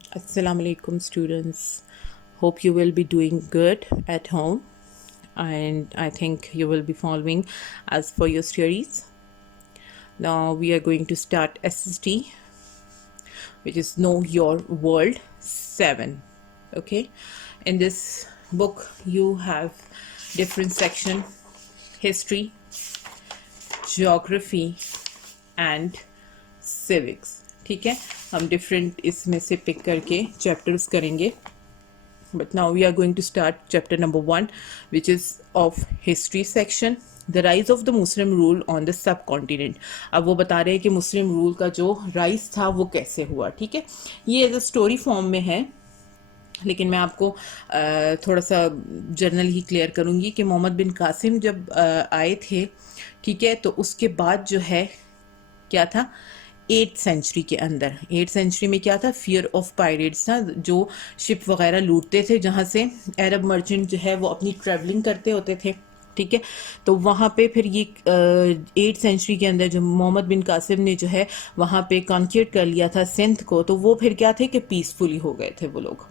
Assalamu alaikum students. Hope you will be doing good at home, and I think you will be following as for your studies. Now we are going to start SST, which is Know Your World 7. Okay, in this book you have different section: history, geography and civics. ठीक है, हम different इसमें से pick करके chapters करेंगे. But now we are going to start chapter number 1, which is of history section, the rise of the Muslim rule on the subcontinent. अब वो बता रहे हैं कि मुस्लिम रूल का जो राइज था वो कैसे हुआ. ठीक है, ये एज अ स्टोरी फॉर्म में है, लेकिन मैं आपको थोड़ा सा जर्नल ही क्लियर करूँगी कि मोहम्मद बिन कासिम जब आए थे, ठीक है, तो उसके बाद जो है क्या था, 8th सेंचुरी के अंदर. 8th सेंचुरी में क्या था, फियर ऑफ पायरेट्स था, जो शिप वगैरह लूटते थे, जहाँ से अरब मर्चेंट जो है वो अपनी ट्रैवलिंग करते होते थे. ठीक है, तो वहाँ पे फिर ये 8th सेंचुरी के अंदर जो मोहम्मद बिन कासिम ने जो है वहाँ पे कॉन्क्यूर कर लिया था सिंध को, तो वो फिर क्या थे कि पीसफुली हो गए थे वो लोग.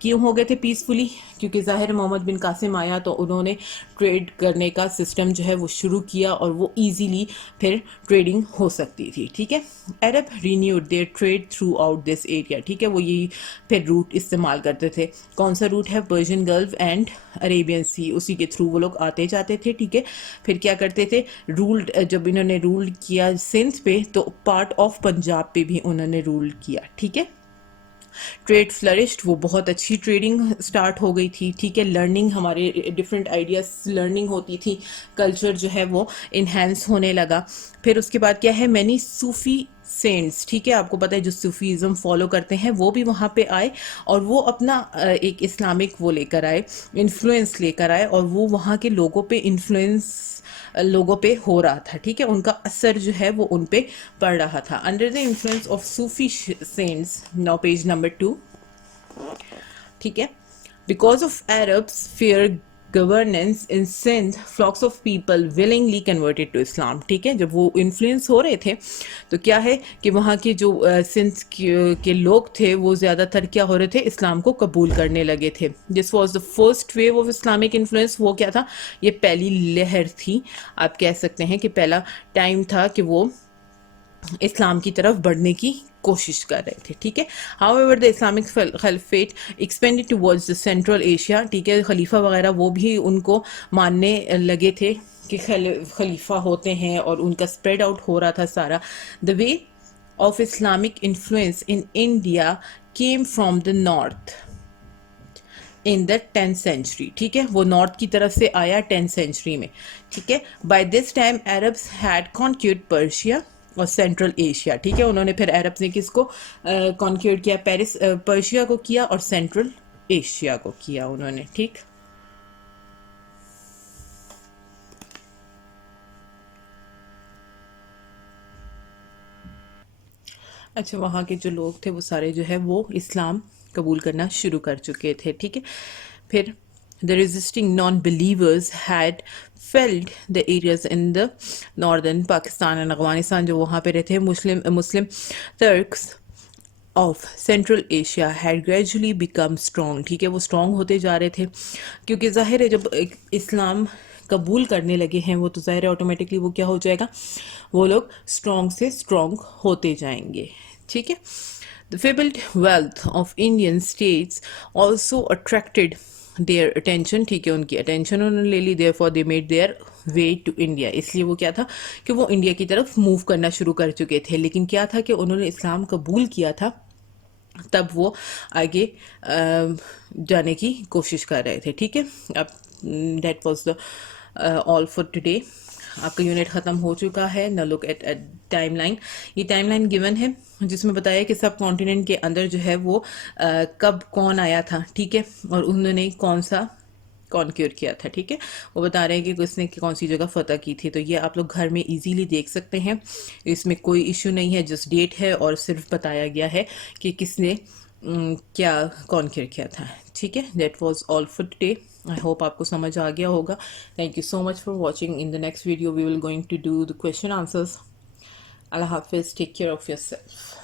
क्यों हो गए थे पीसफुली? क्योंकि ज़ाहिर मोहम्मद बिन कासिम आया तो उन्होंने ट्रेड करने का सिस्टम जो है वो शुरू किया और वो इजीली फिर ट्रेडिंग हो सकती थी. ठीक है, Arab renewed their trade throughout this area. ठीक है, वो यही फिर रूट इस्तेमाल करते थे. कौन सा रूट है? पर्शियन गल्फ एंड अरेबियन सी, उसी के थ्रू वो लोग आते जाते थे. ठीक है, फिर क्या करते थे, रूल जब इन्होंने रूल किया सिंध पे, तो पार्ट ऑफ पंजाब पे भी उन्होंने रूल किया. ठीक है, ट्रेड फ्लरिश्ड, वो बहुत अच्छी ट्रेडिंग स्टार्ट हो गई थी. ठीक है, लर्निंग, हमारे डिफरेंट आइडियाज लर्निंग होती थी, कल्चर जो है वो इन्हेंस होने लगा. फिर उसके बाद क्या है, मैनी सूफी सेंट्स, ठीक है, आपको पता है जो सूफीज़म फॉलो करते हैं वो भी वहाँ पे आए और वो अपना एक इस्लामिक वो लेकर आए, इन्फ्लुएंस लेकर आए, और वो वहाँ के लोगों पे इन्फ्लुएंस लोगों पे हो रहा था. ठीक है, उनका असर जो है वो उन पे पड़ रहा था. Under the influence of Sufi saints, now page number 2. ठीक है, because of Arabs fair governance in Sindh, flocks of people willingly converted to Islam. ठीक है, जब वो इन्फ्लुएंस हो रहे थे तो क्या है कि वहाँ के जो सिंध के लोग थे वो ज़्यादातर क्या हो रहे थे, इस्लाम को कबूल करने लगे थे. This was the first wave of Islamic influence. वो क्या था, ये पहली लहर थी, आप कह सकते हैं कि पहला टाइम था कि वो इस्लाम की तरफ बढ़ने की कोशिश कर रहे थे. ठीक है, however the Islamic caliphate expanded towards the central Asia. ठीक है, खलीफा वगैरह वो भी उनको मानने लगे थे कि खलीफा होते हैं, और उनका स्प्रेड आउट हो रहा था सारा. The way of Islamic influence in India came from the north in the 10th century. ठीक है, वो नॉर्थ की तरफ से आया 10th सेंचुरी में. ठीक है, by this time Arabs had conquered Persia और सेंट्रल एशिया. ठीक है, उन्होंने फिर अरब्स ने किसको कॉन्क्यूर किया, पेरिस पर्शिया को किया और सेंट्रल एशिया को किया उन्होंने. ठीक, अच्छा, वहाँ के जो लोग थे वो सारे जो है वो इस्लाम कबूल करना शुरू कर चुके थे. ठीक है, फिर the resisting non believers had failed the areas in the northern Pakistan and Afghanistan, जो वहाँ पे रहते हैं Muslim Turks of central Asia had gradually become strong. ठीक है, वो स्ट्रॉन्ग होते जा रहे थे, क्योंकि ज़ाहिर है जब इस्लाम कबूल करने लगे हैं वो, तो ज़ाहिर है ऑटोमेटिकली वो क्या हो जाएगा, वो लोग स्ट्रॉन्ग से स्ट्रॉन्ग होते जाएंगे. ठीक है, the fabled wealth of Indian states also attracted their attention. ठीक है, उनकी अटेंशन उन्होंने ले ली. Therefore they made their way to India. इसलिए वो क्या था कि वो इंडिया की तरफ मूव करना शुरू कर चुके थे. लेकिन क्या था कि उन्होंने इस्लाम कबूल किया था, तब वो आगे जाने की कोशिश कर रहे थे. ठीक है, अब that was the all for today. आपका यूनिट ख़त्म हो चुका है. न लुक एट टाइम लाइन. ये टाइम लाइन गिवन है जिसमें बताया कि सब कॉन्टिनेंट के अंदर जो है वो कब कौन आया था. ठीक है, और उन्होंने कौन सा कॉन्क्यूर किया था. ठीक है, वो बता रहे हैं कि किसने कौन सी जगह फतह की थी. तो ये आप लोग घर में इजीली देख सकते हैं, इसमें कोई इशू नहीं है. जस्ट डेट है और सिर्फ बताया गया है कि किसने क्या कॉन्क्यूर किया था. ठीक है, that was all for today. I hope आपको समझ आ गया होगा. Thank you so much for watching. In the next video we will going to do the question answers. अल्लाह हाफिज़. Take care of your self.